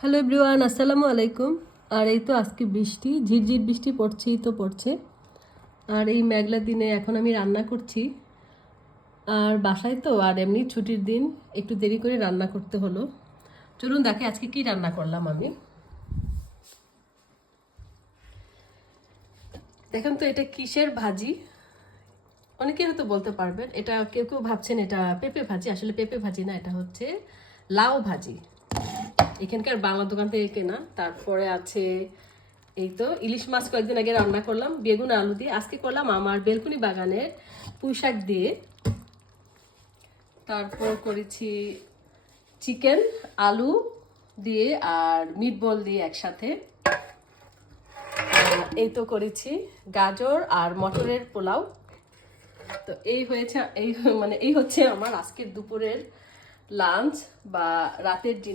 Hello everyone, আসসালামু আলাইকুম। আর এই তো আজকে বৃষ্টি, ঝিরঝির বৃষ্টি পড়ছেই তো পড়ছে। আর এই মেঘলা দিনে এখন আমি রান্না করছি। আর বাসায় তো আর এমনি ছুটির দিন একটু দেরি করে রান্না করতে হলো। চলুন দেখে আজকে কি রান্না করলাম আমি। দেখেন তো এটা কিসের ভাজি। অনেকে হয়তো বলতে পারবেন, এটা কেউ কেউ ভাবছেন এটা পেঁপে ভাজি। আসলে পেঁপে ভাজি না, এটা হচ্ছে লাউ ভাজি। এখানকার বাংলা দোকান থেকে কেনা। তারপরে আছে এই তো ইলিশ মাছ কয়েকদিন আগে রান্না করলাম বেগুন আলু দিয়ে। আজকে করলাম আমার বেলকুনি বাগানের পুঁই শাক দিয়ে। তারপর করেছি চিকেন আলু দিয়ে আর মিট বল দিয়ে একসাথে। এই তো করেছি গাজর আর মটরের পোলাও। তো এই হয়েছে, এই মানে এই হচ্ছে আমার আজকের দুপুরের লাঞ্চ বা রাতের ডিনার।